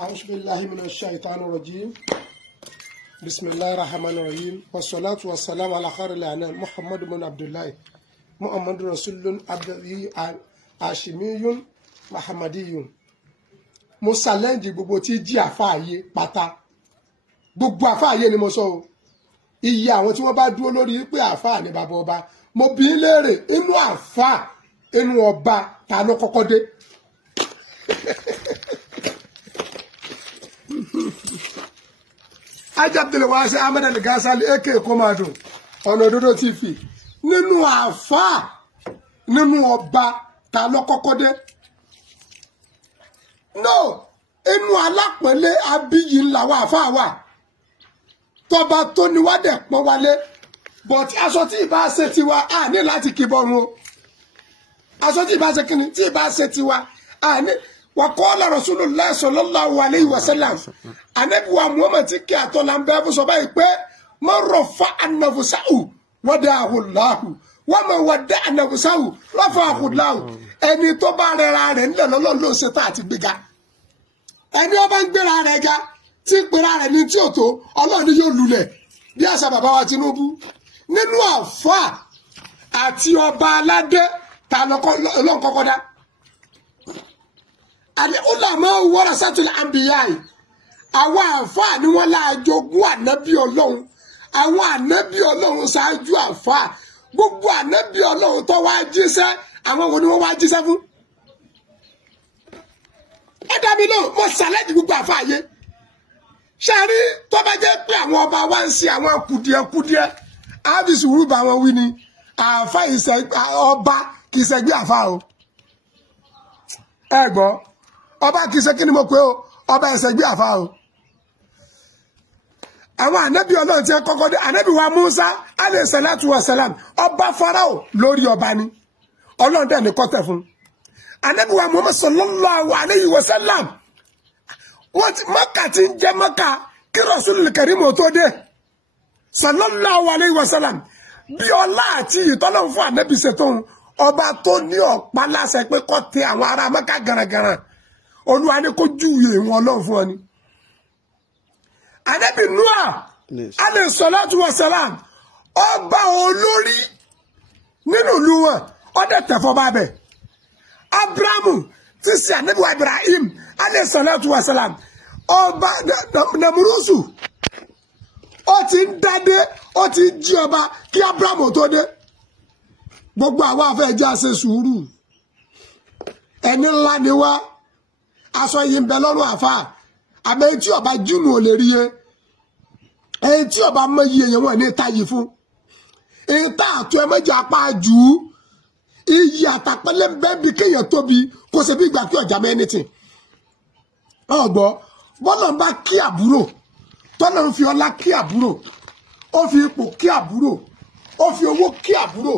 أعوذ بالله من الشيطان الرجيم بسم الله الرحمن الرحيم والصلاة والسلام على خير الأنام محمد بن عبد الله محمد رسول عبدي هاشمي محمدي. Mo challenge gbogbo tí jí àfáàyè pátá gbogbo àfáàyè ni mo sọ o iye àwọn tí wọ́n bá dúró lórí pé àfáà ni bàbá ọba mo bi í léèrè inú àfáà inú ọba ta ló kọ́kọ́ dé. Abdulwasi Ahmed Al-Ghazali eke komado ọ̀nà òdodo TV nínú àfáà nínú ọba ta ló kọ́kọ́ dé. No, inú alápẹ̀lẹ́ abíyì ńlá wa àfáà wà tọba tó ní wá dẹ̀ pọ́n wálé but aṣọ tí ìbá ṣe tiwa a ní láti kìbọrun o aṣọ tí ìbá ṣe kíni tí ìbá ṣe tiwa a ní wa qala Rasulullah sallallahu alayhi wa sallam Ànábì wa Muhammad tí kí àtọ́lá ń bẹ́ fún sọ báyìí pé man rafa'a nafsahu wada'ahu Allahu wa man wada'a nafsahu rafa'ahu Allahu ẹni tó bá rẹra rẹ̀ nílẹ̀ lọ́lọ́run ló ṣe tá àti gbéga ẹni ó bá ń gbéra rẹ̀ ga tí gbéra rẹ̀ ní tí ò tó Ọlọ́run yóò lulẹ̀ bí àṣà bàbá wa Tinubu nínú àfáà àti ọba aládé ta Ọlọ́run kọ́kọ́ dá. Àlẹ́ ulama warasatul anbiya àwọn àfáà ni wọ́n láàjogún ànábì Ọlọ́run àwọn ànábì Ọlọ́run ṣáájú àfáà gbogbo ànábì Ọlọ́run tó wá jíṣẹ́ àwọn wo ni wọ́n wá jíṣẹ́ fún. Ẹ dàbí náà mo ṣàlẹ́jì gbogbo àfáàyè ṣáàrí tó bá jẹ́ pé àwọn ọba wa ń ṣe àwọn kùdìẹ̀kùdìẹ̀ ábísì wúrúbà wọn wí ni àfá ọba kì í ṣẹgbẹ́ àfá o. Ẹ gbọ́ ọba kì í ṣe kí ni mo pé o ọba ìṣẹgbẹ́ àfá o. Àwọn ànábì Ọlọ́run tí ẹ kọ́kọ́ dé ànábì wa Musa alayhi salatu wa salam ọba Farao lórí ọba ni Ọlọ́run dẹ̀ ní kọ́tẹ̀ fún ànábì wa Muhammad sallallahu alayhi wa sallam wọ́n ti Mákà ti ń jẹ́ Mákà kí Rasulul Karim tó dé sallallahu alayhi wa sallam bí ọlá àti ìtọ́lọ́run fún ànábì ṣètò ọba tó ní ọ̀pá láṣẹ pé kó tẹ àwọn ará Mákà gàràgàrà Olúwa ní kó júwe wọn Ọlọ́run fún ọ ni. Ànábì Nuh alayhi salatu wa salam ọba olórí nínú ìlú wọn ọdẹ tẹfọ bá bẹ Abrahamu ti ṣe ànábì wa Ibrahim alayhi salatu wa salam ọba Namurusu ó ti ń dádé ó ti jí ọba kí Abrahamu tó dé gbogbo àwọn afẹ́jọ́ ṣe sùúrù ẹni ńlá ni wá aṣọ yìí ń bẹ lọ́rùn àfáà àmọ́ etí ọba júnù ò lè rí e etí ọba mọ iye yẹn wọn ní táyì fún ìta àtọ ẹ mẹjọ apá jù ú iyì àtàpẹlẹ bẹ́ẹ̀ bí kéèyàn tóbi kó ṣe bí ìgbà kí ọjà mẹ́nìtì ọgbọ bọ́lá ń bá kí àbúrò tọ́lá ń fi ọlá kí àbúrò ó fi ipò kí àbúrò ó fi owó kí àbúrò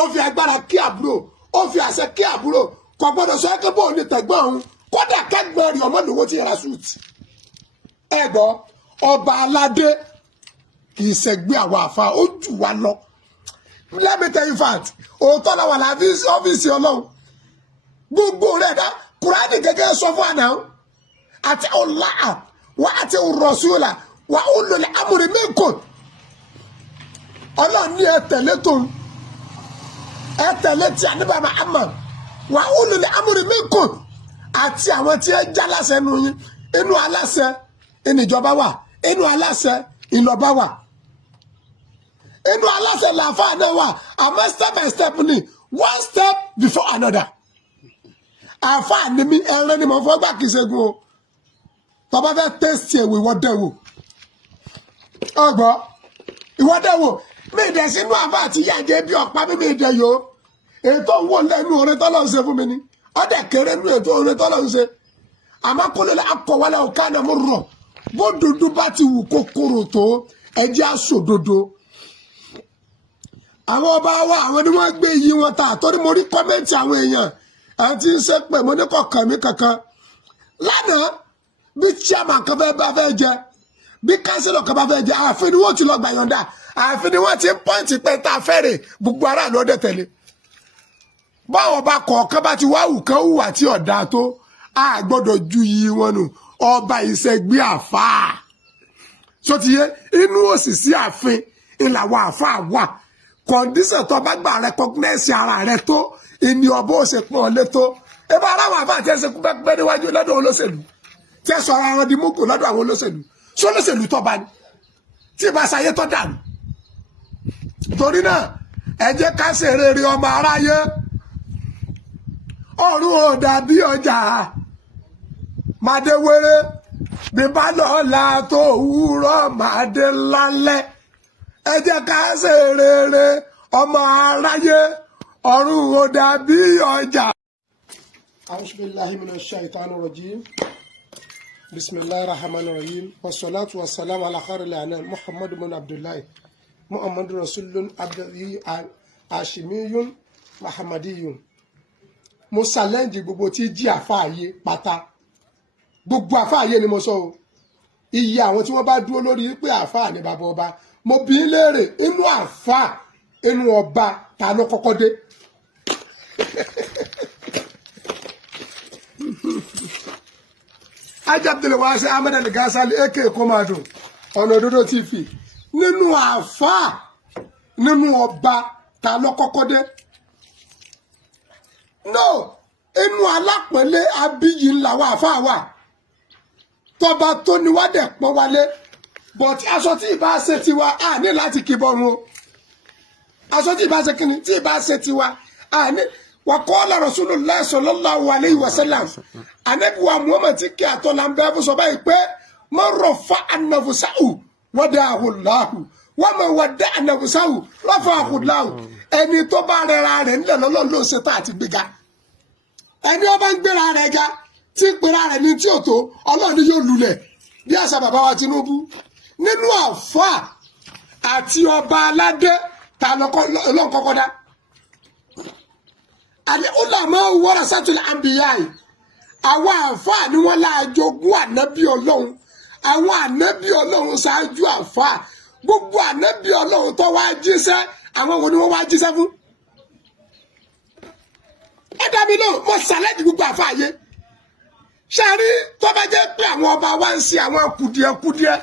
ó fi agbára kí àbúrò ó fi àṣẹ kí àbúrò kò gbọdọ̀ sọ ẹ́ kébọ̀ ní tẹ̀gbọ́n òun kódà kẹ́gbọ́n rí ọmọ lówó tí yẹra súùtì ẹ gbọ́ ọba aládé kì í ṣẹgbẹ́ àwọn àfa ó jù wá lọ. Let me tell you fact òótọ́ la wà láfi ọ́fíìsì Ọlọ́run gbogbo rẹ̀ dá Kùránì gẹ́gẹ́ sọ fún àná àti ọ̀la wà àti rọ̀ṣúlà wà ulul amri minkum Ọlọ́run ní ẹ tẹ̀lé tó ẹ tẹ̀lé tí àníbà Muhammad wà ulul amri minkum àti àwọn tí ẹ já láṣẹ nu yín inú aláṣẹ ìníjọba wà inú aláṣẹ ìlọba wà inú aláṣẹ làáfàá náà wà àmọ́ step by step ni one step before another àáfàá ni mi ẹran ni mo fọ́ gbà kì í ṣẹ́gun o tọ́ba fẹ́ tẹ́sítì ẹ̀wò ìwọ́dẹ̀wò ọgbọ́ ìwọ́dẹ̀wò mi ìdẹ̀ sínú àáfàá àti yàjẹ́ bí ọ̀pá mi ìdẹ̀ yòó ètò owó lẹ́nu orin tọ́lọ́ ń ṣe fún mi ni ọdẹ kéré nínú ètò orin tọ́lọ́ ń ṣe àmọ́ kó lè akọ̀wálẹ̀ ọ̀ká náà mo rọ̀ bó dúdú bá ti wù kókòrò tó ẹjẹ́ àṣòdodo. Àwọn ọba wa àwọn ni wọ́n gbé iyì wọn ta àtọ́rí mo rí kọ́mẹ́ǹtì àwọn èèyàn àti ń ṣe pé mo ní kọ̀ọ̀kan mi kankan lánàá bí chairman kan bá fẹ́ jẹ bí kánsílọ̀ kan bá fẹ́ jẹ ààfin ni wọ́n ti lọ gbà yọ̀ǹda ààfin ni wọ́n ti ń pọ́ǹtì pé tá a fẹ́rẹ̀ gbogbo aráàlú ọdẹ tẹ̀lé báwọn ọba kọ̀ọ̀kan bá ti wá hù kan hùwà tí ọ̀dà tó a gbọ́dọ̀ ju iyì wọn nù ọba ìṣẹ́gbé àfáà so ti yé inú òsìsí àfin ìlàwọ̀ àfáà wà condition tó bá gbà recognize ara rẹ tó ìní ọba ó ṣe pọ̀ lé tó ẹ bá ara wà fáà tí ẹ ṣe pẹ́ níwájú lọ́dọ̀ olóṣèlú tí ẹ sọ ara wọn di mọ́kò lọ́dọ̀ àwọn olóṣèlú sọ olóṣèlú tó bá ní tí ì bá ṣayé tó dànù torí náà ẹ jẹ́ ká ṣe rere ọmọ aráyé ọ̀run ò dàbí ọjà màdéwéré bí bá lọ́la tó wúrọ̀ màdé lálẹ́ ẹ jẹ́ ká ṣe rere ọmọ aráyé ọ̀run ò dàbí ọjà. أعوذ بالله من الشيطان الرجيم بسم الله الرحمن الرحيم والصلاة والسلام على خير الأنام محمد بن عبد الله محمد رسول عبدي هاشمي محمدي mo challenge gbogbo tí jí àfáàyè pátá gbogbo àfáàyè ni mo sọ o iye àwọn tí wọ́n bá dúró lórí pé àfáà ni bàbá ọba mo bi í léèrè inú àfáà inú ọba ta ló kọ́kọ́ dé Abdulwasi Ahmed Al-Ghazali aka Komado ọ̀nà òdodo TV nínú àfáà nínú ọba ta ló kọ́kọ́ dé no inú alápẹ̀lẹ́ abíyí ńlá wa àfáà wà tọba tó níwádẹ̀ pọ́n wálé but aṣọ tí ìbá ṣe tiwa a ní láti kí bọ́run o aṣọ tí ìbá ṣe kíni tí ìbá ṣe tiwa a ní wàkọ́ọ́lá Rasulullah sallallahu alayhi wa sallam Ànábì wa Muhammad tí kí àtọ́lá ń bẹ́ fún sọ báyìí pé man rafa'a an-nafsahu wada'ahu Allahu wa man wada'a an-nafsahu rafa'ahu Allahu ẹni tó bá rẹra rẹ̀ ńlẹ̀ lọ́lọ́run ló ṣe tá àti gbéga ẹni ó bá ń gbéra rẹ̀ ga tí pera rẹ̀ ní tí ò tó Ọlọ́run ni yóò lulẹ̀ bí àṣà bàbá wa Tinubu nínú àfáà àti ọba aládé ta Ọlọ́run kọ́kọ́ dá al-ulama warasatul anbiya àwọn àfáà ni wọ́n láàjogún ànábì Ọlọ́run àwọn ànábì Ọlọ́run ṣáájú àfáà gbogbo ànábì Ọlọ́run tó wá jíṣẹ́ àwọn wo ni wọ́n wá jíṣẹ́ fún ẹ dàbí náà mo ṣàlẹ́jì gbogbo àfáàyè ṣe rí tó bá jẹ́ pé àwọn ọba wa ń ṣe àwọn kùdìẹ̀kùdìẹ̀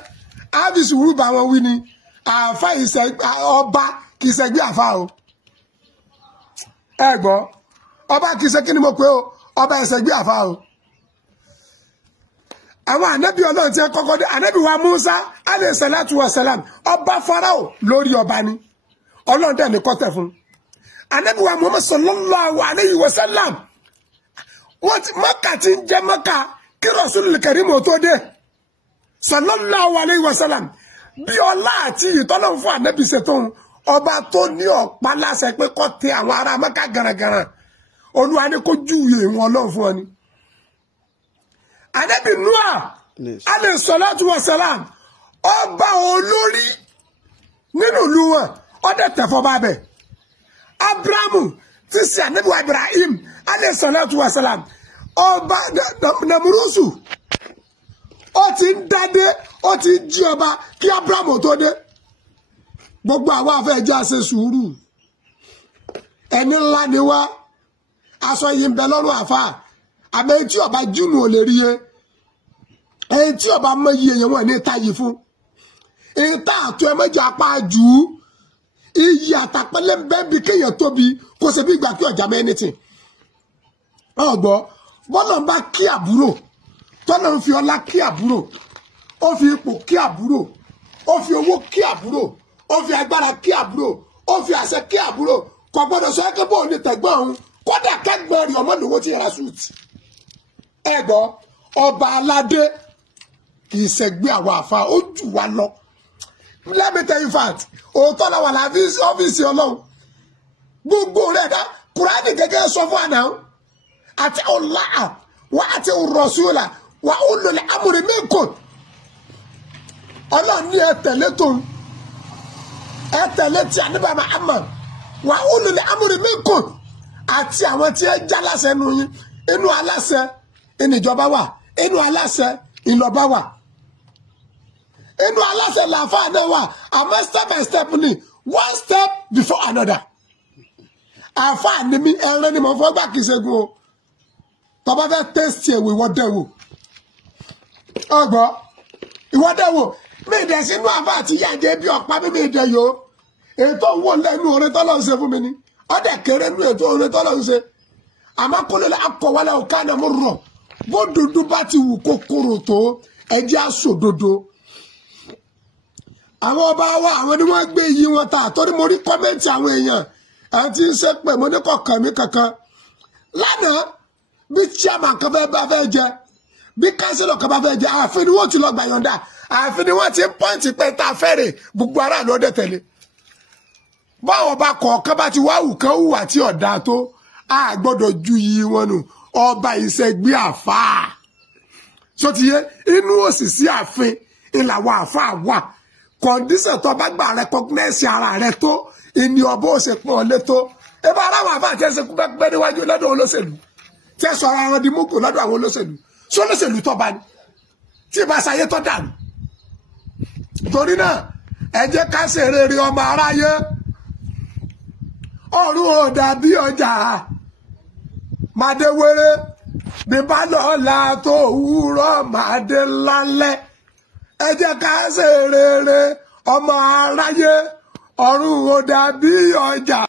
ábísì wúrú bá wọn wí ni àfáà ọba kì í ṣẹgbẹ́ àfáà o ẹ gbọ́ ọba kì í ṣe kí ni mo pé o ọba ìṣẹgbẹ́ àfáà o àwọn ànábì Ọlọ́run tí ẹ kọ́kọ́ dé ànábì wa Musa alayhi salatu wa salam ọba Farao lórí ọba ni Ọlọ́run dẹ̀ ní kọ́tẹ̀ fún ànábì wa Muhammad sallallahu alayhi wa sallam wọ́n ti Mákà ti ń jẹ́ Mákà kí Rasulul Karim tó dé sallallahu alayhi wa sallam bí ọlá àti ìtọ́lọ́run fún ànábì ṣètò ọba tó ní ọ̀pá láṣẹ pé kó tẹ àwọn ará Mákà gàràgàrà Olúwa ní kó júwe wọn Ọlọ́run fún ọ ni ànábì Nuh alayhi salatu wa salam ọba olórí nínú ìlú wọn ọdẹ tẹfọ bá bẹ Abrahamu tí sí ànábì wa Ibrahim alayhi salatu wa salam ọba Namurusu ó ti ń dádé ó ti ń jí ọba kí Abrahamu tó dé gbogbo àwọn afẹ́jẹ́ àṣẹ sùúrù ẹni ńlá ni wá aṣọ yìí ń bẹ lọ́rùn àfáà àmọ́ èyí tí ọba júnù ò lè rí yé èyí tí ọba mọ iye yẹn wọ́n ní táyì fún èyí tá àtọ́ ẹ mẹ́jọ apá jù ú iyì àtàpẹ́lẹ́ bẹ́ẹ̀bí kéèyàn tóbi kó ṣe bí ìgbà kí ọjà mẹ́ni tì ọgbọ́ bọ́lọ̀ ń bá kí àbúrò tọ́lọ̀ ń fi ọlá kí àbúrò ó fi ipò kí àbúrò ó fi owó kí àbúrò ó fi agbára kí àbúrò ó fi àṣẹ kí àbúrò kò gbọ́dọ̀ sọ ẹ́kẹ́ bóun ní tẹ̀gbọ́n òun kódà kẹ́gbọ́n rí ọmọ lówó tí yẹra súùtì ẹ̀gbọ́ ọba aládé kì í ṣẹgbẹ́ àwọn àfa ó jù wá lọ let me tell you fact òótọ́ làwọn àlàáfíà ọ́fíìsì Ọlọ́run gbogbo rẹ̀ dá Kùránì gẹ́gẹ́ sọ fún àná àti ọ̀la wà àti rọ̀ṣúlà wà ulul amri minkum Ọlọ́run ní ẹ tẹ̀lé tòun ẹ tẹ̀lé tí àníbà Muhammad wà ulul amri minkum àti àwọn tí ẹ já láṣẹ nu yín inú aláṣẹ ìníjọba wà inú aláṣẹ ìlọba wà inú aláṣẹ làáfà náà wà àmọ́ step by step ni one step before another àáfà ni mi ẹran ni mo fọ́ gbà kí ṣẹ́gun o tọ́ba fẹ́ tẹ́sítì ẹ̀wò ìwọ́ dẹ̀wò ọgbọ́ ìwọ́dẹ̀ wò mí ìdẹ̀ sínú àbá àti yàjẹ́ bí ọ̀pá mímí ìdẹ̀ yòó ètò wò lẹ́nu orin tọ́lọ́ ń ṣe fún mi ni ọdẹ kéré nínú ètò orin tọ́lọ́ ń ṣe àmọ́ kó lè akọ̀wálẹ̀ ọ̀ká ni mo rọ̀ bó dúdú bá ti wù kókòrò tó ẹjẹ́ àsòdodo àwọn ọba wa àwọn ni wọ́n gbé iyì wọn ta àtọ́rí mo rí kọ́mẹ́ǹtì àwọn èèyàn àti ṣe pé mo ní kọ̀ọ̀kan mi kankan lánàá bí chairman kan bá fẹ́ jẹ bí kánsílọ̀ kan bá fẹ́ jẹ ààfin ni wọ́n ti lọ gbà yọ̀ǹda ààfin ni wọ́n ti ń pọ́ǹtì pé tá a fẹ́rẹ̀ gbogbo aráàlú ọdẹ tẹ̀lé báwọn ọba kọ̀ọ̀kan bá ti wá wù kán hùwà tí ọ̀dà tó a gbọ́dọ̀ ju iyì wọn nù ọba ìṣègbè àfáà sotiye inú òsìsí ààfin ìlàwọ̀ àfáà wà kọ̀ǹdíṣàn tó bá gbà rẹ́kọ́gínẹ́sì ara rẹ tó ìní ọba ó ṣe pọ̀ lé tó ebe aráwọ̀ àfáà tẹ́ ṣe pẹ́ níwájú lọ́dọ̀ olóṣèlú tẹ́ sọ ara wọn di mọ́kò lọ́dọ̀ àwọn olóṣèlú sí olóṣèlú tó bá ní tí ìbá ṣayé tó dànù torí náà ẹ jẹ́ ká ṣe rere ọmọ aráyé ọ̀run ò dàbí ọjà màdéwéré bí bá lọ́la tó wúrọ̀ màdé lálẹ́ ẹ jẹ́ ká ṣe rere ọmọ aráyé ọ̀run ò dàbí ọjà.